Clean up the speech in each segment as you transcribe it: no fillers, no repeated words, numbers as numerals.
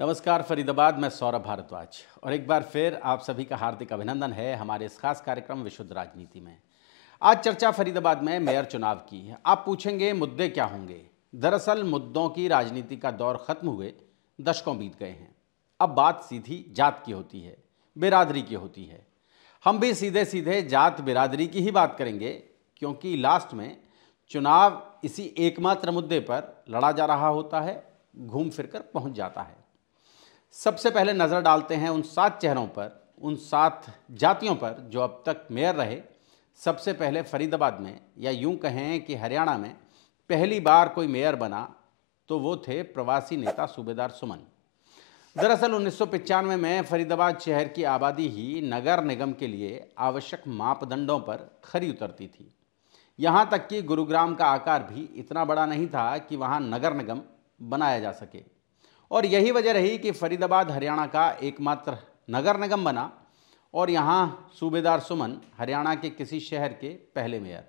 नमस्कार फरीदाबाद, मैं सौरभ भारद्वाज और एक बार फिर आप सभी का हार्दिक अभिनंदन है हमारे इस खास कार्यक्रम विशुद्ध राजनीति में। आज चर्चा फरीदाबाद में मेयर चुनाव की है। आप पूछेंगे मुद्दे क्या होंगे। दरअसल मुद्दों की राजनीति का दौर खत्म हुए दशकों बीत गए हैं। अब बात सीधी जात की होती है, बिरादरी की होती है। हम भी सीधे सीधे जात बिरादरी की ही बात करेंगे, क्योंकि लास्ट में चुनाव इसी एकमात्र मुद्दे पर लड़ा जा रहा होता है, घूम फिरकर पहुंच जाता है। सबसे पहले नज़र डालते हैं उन 7 चेहरों पर, उन 7 जातियों पर जो अब तक मेयर रहे। सबसे पहले फरीदाबाद में, या यूं कहें कि हरियाणा में पहली बार कोई मेयर बना तो वो थे प्रवासी नेता सूबेदार सुमन। दरअसल 1995 में फरीदाबाद शहर की आबादी ही नगर निगम के लिए आवश्यक मापदंडों पर खरी उतरती थी। यहाँ तक कि गुरुग्राम का आकार भी इतना बड़ा नहीं था कि वहाँ नगर निगम बनाया जा सके, और यही वजह रही कि फरीदाबाद हरियाणा का एकमात्र नगर निगम बना और यहाँ सूबेदार सुमन हरियाणा के किसी शहर के पहले मेयर।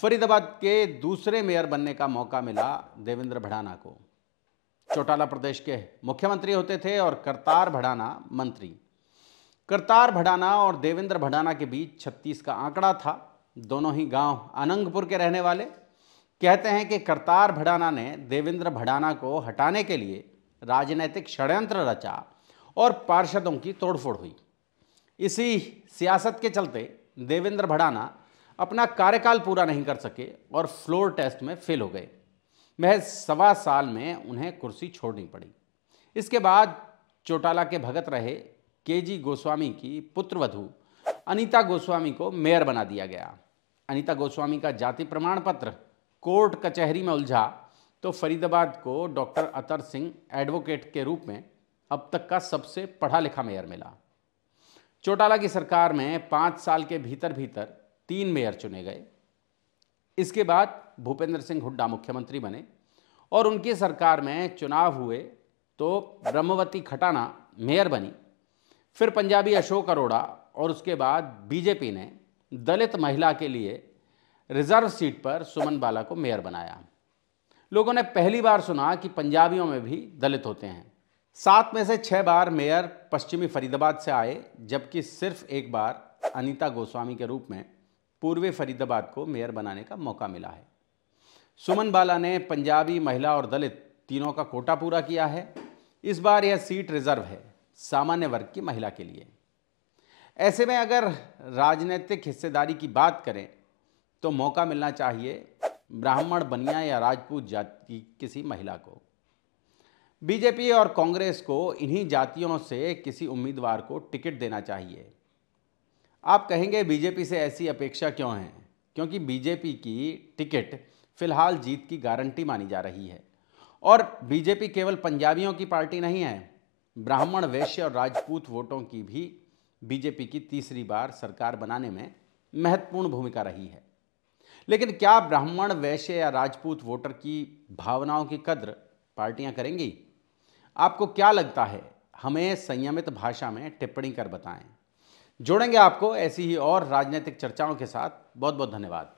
फरीदाबाद के दूसरे मेयर बनने का मौका मिला देवेंद्र भड़ाना को। चौटाला प्रदेश के मुख्यमंत्री होते थे और करतार भड़ाना मंत्री। करतार भड़ाना और देवेंद्र भड़ाना के बीच 36 का आंकड़ा था। दोनों ही गांव अनंगपुर के रहने वाले। कहते हैं कि करतार भड़ाना ने देवेंद्र भड़ाना को हटाने के लिए राजनीतिक षड्यंत्र रचा और पार्षदों की तोड़फोड़ हुई। इसी सियासत के चलते देवेंद्र भड़ाना अपना कार्यकाल पूरा नहीं कर सके और फ्लोर टेस्ट में फेल हो गए। महज 1.25 साल में उन्हें कुर्सी छोड़नी पड़ी। इसके बाद चौटाला के भगत रहे केजी गोस्वामी की पुत्रवधू अनीता गोस्वामी को मेयर बना दिया गया। अनीता गोस्वामी का जाति प्रमाण पत्र कोर्ट कचहरी में उलझा तो फरीदाबाद को डॉक्टर अतर सिंह एडवोकेट के रूप में अब तक का सबसे पढ़ा लिखा मेयर मिला। चौटाला की सरकार में 5 साल के भीतर भीतर 3 मेयर चुने गए। इसके बाद भूपेंद्र सिंह हुड्डा मुख्यमंत्री बने और उनकी सरकार में चुनाव हुए तो ब्रह्मवती खटाना मेयर बनी। फिर पंजाबी अशोक अरोड़ा और उसके बाद बीजेपी ने दलित महिला के लिए रिजर्व सीट पर सुमन बाला को मेयर बनाया। लोगों ने पहली बार सुना कि पंजाबियों में भी दलित होते हैं। 7 में से 6 बार मेयर पश्चिमी फरीदाबाद से आए, जबकि सिर्फ एक बार अनीता गोस्वामी के रूप में पूर्वी फरीदाबाद को मेयर बनाने का मौका मिला है। सुमन बाला ने पंजाबी, महिला और दलित तीनों का कोटा पूरा किया है। इस बार यह सीट रिजर्व है, सामान्य वर्ग की महिला के लिए। ऐसे में अगर राजनीतिक हिस्सेदारी की बात करें तो मौका मिलना चाहिए ब्राह्मण, बनिया या राजपूत जाति की किसी महिला को। बीजेपी और कांग्रेस को इन्हीं जातियों से किसी उम्मीदवार को टिकट देना चाहिए। आप कहेंगे बीजेपी से ऐसी अपेक्षा क्यों है? क्योंकि बीजेपी की टिकट फिलहाल जीत की गारंटी मानी जा रही है। और बीजेपी केवल पंजाबियों की पार्टी नहीं है, ब्राह्मण, वैश्य और राजपूत वोटों की भी बीजेपी की तीसरी बार सरकार बनाने में महत्वपूर्ण भूमिका रही है। लेकिन क्या ब्राह्मण, वैश्य या राजपूत वोटर की भावनाओं की कद्र पार्टियां करेंगी? आपको क्या लगता है? हमें संयमित भाषा में टिप्पणी कर बताएं। जोड़ेंगे आपको ऐसी ही और राजनीतिक चर्चाओं के साथ। बहुत बहुत धन्यवाद।